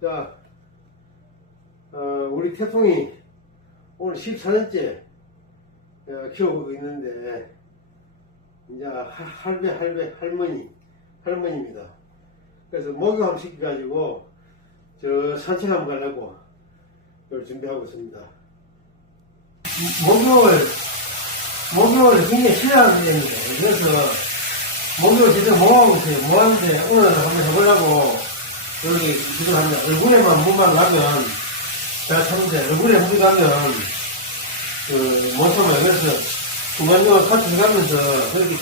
자, 어, 우리 태풍이 오늘 14년째 어, 키우고 있는데, 이제 할- 할배, 할배, 할머니, 할머니입니다. 그래서 목욕을 시켜가지고, 저 산책 한번 가려고 이걸 준비하고 있습니다. 목욕을, 목욕을 굉장히 싫어하는 편입니다. 그래서 목욕을 제대로 못 하고 있어요. 못 하는데 오늘 한번 해보려고 여기 지금 합니다. 얼굴에만 물만 가면 제가 참는데 얼굴에 물이 가면 그, 못 참아요. 그래서 중간중간 같이 가면서 그렇게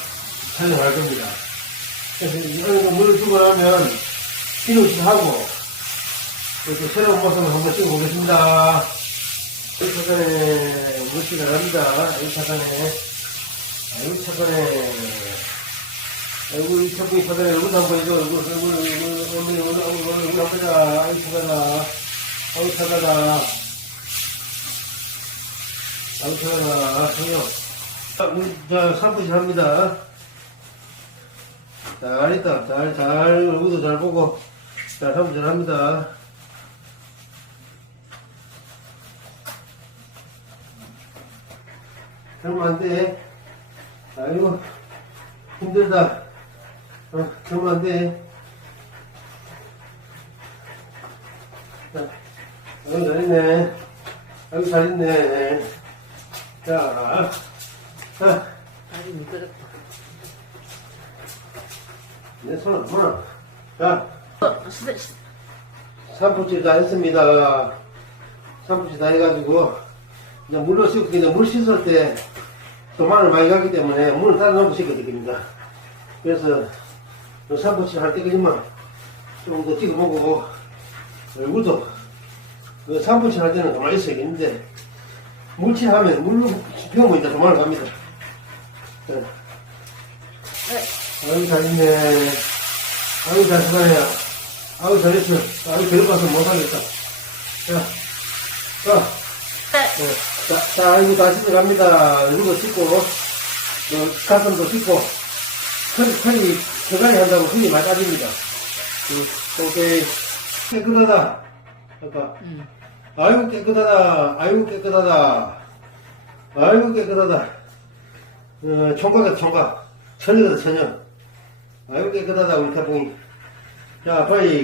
촬영할 겁니다. 그래서 이거 물을 주고 나면 비누시 하고 이렇게 새로운 모습을 한번 찍어보겠습니다. 이 차선에 물씨가 납니다. 이 차선에 이 차선에 얼굴 이 차선에 차선에 얼굴 한번 보여줘. 얼굴 얼굴 얼굴 얼굴 얼굴 얼굴 얼굴 보자. 아이 차가다. 아이 차가다. 아이 차가다. 성형. 자, 산부시 합니다. 잘 있다. 잘, 잘, 얼굴도 잘 보고. 자, 산부시 합니다. 그러면 안 돼. 아이고, 힘들다. 어, 그러면 안 돼. 자, 아이고, 잘했네. 아이고, 잘했네. 자, 자, 아주 미끄럽다. 내 손을 보나. 자, 산부치 다 했습니다. 산부치 다 해가지고, 이제 물로 씻고, 이제 물 씻을 때 도망을 많이 가기 때문에 물을 따라 놓고 씻어야 됩니다. 그래서, 산부치 할 때까지만 조금 더 찍어보고, 얼굴도, 그 산부치 할 때는 가만히 있어야겠는데, 물칠하면 물로 있다 도망을 갑니다. 자. 아유, 잘했네. 아유, 잘 살아야. 아유, 잘했어. 아유, 데려가서 못하겠다. 자, 자, 네. 자, 자, 이거 다 씻어갑니다. 이거 씻고, 어, 가슴도 씻고, 털이, 저간이 한다고 손이 많이 빠집니다. 그, 오케이. 깨끗하다. 아까. 응. 아이고, 깨끗하다. 아이고, 깨끗하다. 아이고, 깨끗하다. 어, 총각이다, 총각. 처녀다, 처녀. 아이고, 깨끗하다, 우리 태풍이. 자, 빨리.